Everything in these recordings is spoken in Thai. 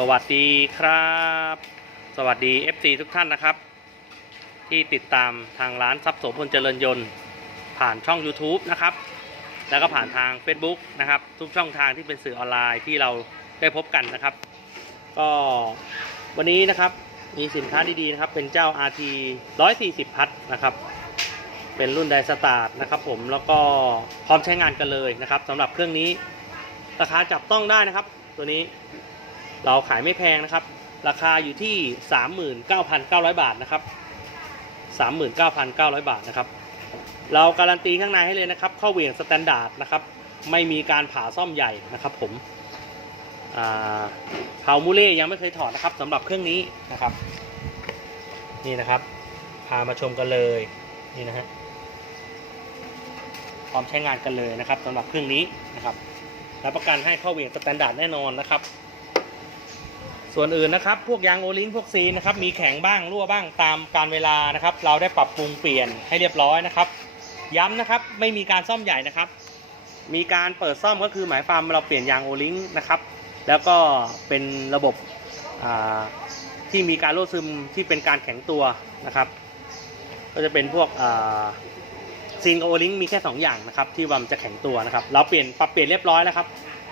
สวัสดีครับ สวัสดี FC ทุกท่านนะครับ ที่ติดตามทางร้านทรัพย์โสพลเจริญยนต์ ผ่านช่อง YouTube นะครับ แล้วก็ผ่านทาง Facebook นะครับ ทุกช่องทางที่เป็นสื่อออนไลน์ที่เราได้พบกันนะครับ ก็วันนี้นะครับมีสินค้าดีๆนะครับ เป็นเจ้า RT 140 พัทนะครับ เป็นรุ่นไดสตาร์ทนะครับผมแล้วก็พร้อมใช้งานกันเลยนะครับสำหรับเครื่องนี้ราคาจับต้องได้นะครับ ตัวนี้ เราขายไม่แพงนะครับ ราคาอยู่ที่ 39,900 บาทนะครับ 39,900 บาทนะครับ เราการันตีข้างในให้เลยนะครับ เข้าเหวี่ยงสแตนดาร์ดนะครับ ไม่มีการผ่าซ่อมใหญ่นะครับ ผมอ่าเผามูเล่ยังไม่เคยถอดนะครับสำหรับเครื่องนี้นะครับ นี่นะครับ พามาชมกันเลยนี่นะฮะพร้อมใช้งานกันเลยนะครับสำหรับเครื่องนี้นะครับรับประกันให้เข้าเหวี่ยงสแตนดาร์ดแน่นอนนะครับ ส่วนอื่นนะครับ พวกยางโอลิงพวกซีนะครับมีแข็งบ้างรั่วบ้างตามการเวลานะครับ เราได้ปรับปรุงเปลี่ยนให้เรียบร้อยนะครับ ย้ำนะครับไม่มีการซ่อมใหญ่นะครับ มีการเปิดซ่อมก็คือหมายความเราเปลี่ยนยางโอลิงนะครับ แล้วก็เป็นระบบที่มีการรั่วซึมที่เป็นการแข็งตัวนะครับ ก็จะเป็นพวกซีนกับโอลิงมีแค่ 2 อย่างนะครับ ที่วามนจะแข็งตัวนะครับ เราเปลี่ยนปรับเปลี่ยนเรียบร้อยแล้วครับ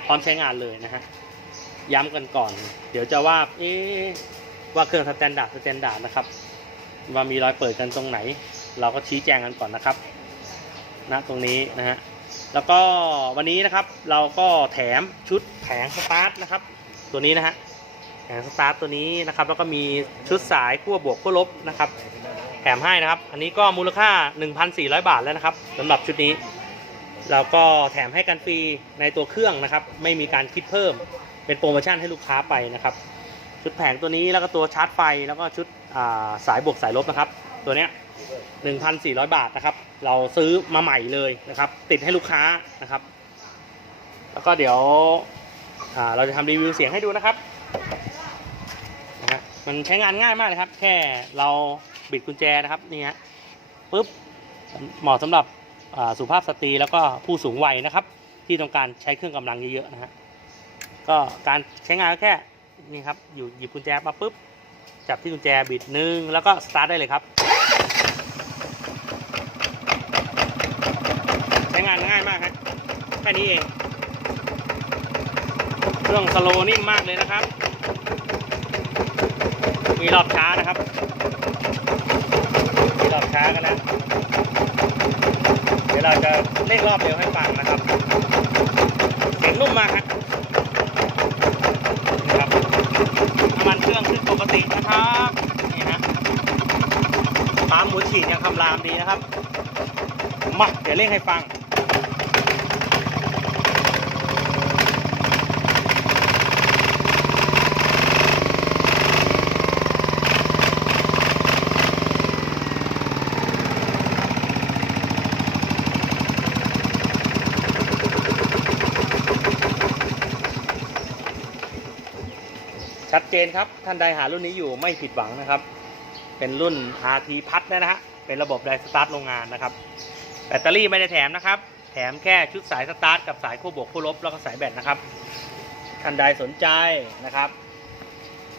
พร้อมใช้งานเลยนะฮะ ย้ำกันก่อน เดี๋ยวจะว่าเอ๊ว่าเครื่องสแตนดาร์ดสแตนดาร์ดนะครับ ว่ามีรอยเปิดกันตรงไหน เราก็ชี้แจงกันก่อนนะครับณตรงนี้นะฮะแล้วก็วันนี้นะครับเราก็แถมชุดแผงสตาร์ทนะครับ ตัวนี้นะฮะแผงสตาร์ทตัวนี้นะครับ แล้วก็มีชุดสายขั้วบวกขั้วลบนะครับ แถมให้นะครับ อันนี้ก็มูลค่า 1,400 บาทแล้วนะครับสำหรับชุดนี้เราก็แถมให้กันฟรีในตัวเครื่องนะครับ ไม่มีการคิดเพิ่ม เป็นโปรโมชั่นให้ลูกค้าไปนะครับ ชุดแผงตัวนี้แล้วก็ตัวชาร์จไฟแล้วก็ชุดาสายบวกสายลบนะครับ ตัวเนี้ย1,400 บาทนะครับ เราซื้อมาใหม่เลยนะครับ ติดให้ลูกค้านะครับ แล้วก็เดี๋ยวเราจะทำรีวิวเสียงให้ดูนะครับนะฮะมันใช้งานง่ายมากเลยครับ แค่เราบิดกุญแจนะครับนี่ฮะปุ๊บเหมาะสำหรับสุภาพสตรีแล้วก็ผู้สูงวัยนะครับ ที่ต้องการใช้เครื่องกำลังเยอะๆนะฮะ ก็การใช้งานก็แค่นี่ครับอยู่หยิบกุญแจมาปุ๊บจับที่กุญแจบิดหนึ่งแล้วก็สตาร์ทได้เลยครับ ใช้งานง่ายมากครับแค่นี้เอง เครื่องสโลนิ่มมากเลยนะครับ มีรอบช้านะครับมีรอบช้ากันแล้วเดี๋ยวเราจะเร่งรอบเร็วให้ฟังนะครับ เสียงนุ่มมากครับน้ำมันเค รื่องขึ้นปกตินะครับนี่นะปั๊มหมูฉีดยังคำรามดีนะครับมาเดี๋ยวเล่นให้ฟัง ชัดเจนครับ ท่านใดหารุ่นนี้อยู่ไม่ผิดหวังนะครับ เป็นรุ่น RT พัดนะฮะ เป็นระบบไดสตาร์ทโรงงานนะครับ แบตเตอรี่ไม่ได้แถมนะครับ แถมแค่ชุดสายสตาร์ทกับสายขั้วบวกขั้วลบแล้วก็สายแบตนะครับ ท่านใดสนใจนะครับ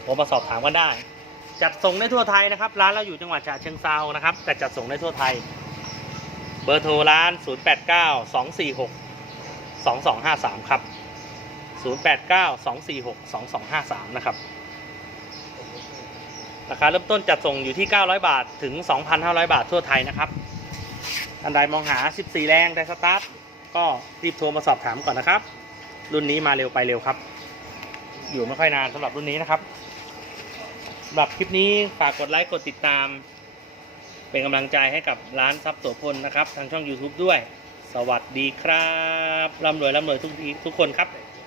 ผมมาสอบถามกันได้ จัดส่งได้ทั่วไทยนะครับ ร้านเราอยู่จังหวัดฉะเชิงเซานะครับ แต่จัดส่งได้ทั่วไทย เบอร์โทรร้าน 089 246 2253 ครับ 089 246 2253 นะครับ ราคาเริ่มต้นจัดส่งอยู่ที่ 900 บาทถึง 2,500 บาททั่วไทยนะครับท่านใดมองหา 14 แรงไดสตาร์ทก็รีบโทรมาสอบถามก่อนนะครับ รุ่นนี้มาเร็วไปเร็วครับ อยู่ไม่ค่อยนานสำหรับรุ่นนี้นะครับสำหรับคลิปนี้ฝากกดไลค์กดติดตาม เป็นกำลังใจให้กับร้านทรัพย์โสพลนะครับ ทางช่อง YouTube ด้วย สวัสดีครับร่ำรวยร่ำรวยทุกทีทุกคนครับ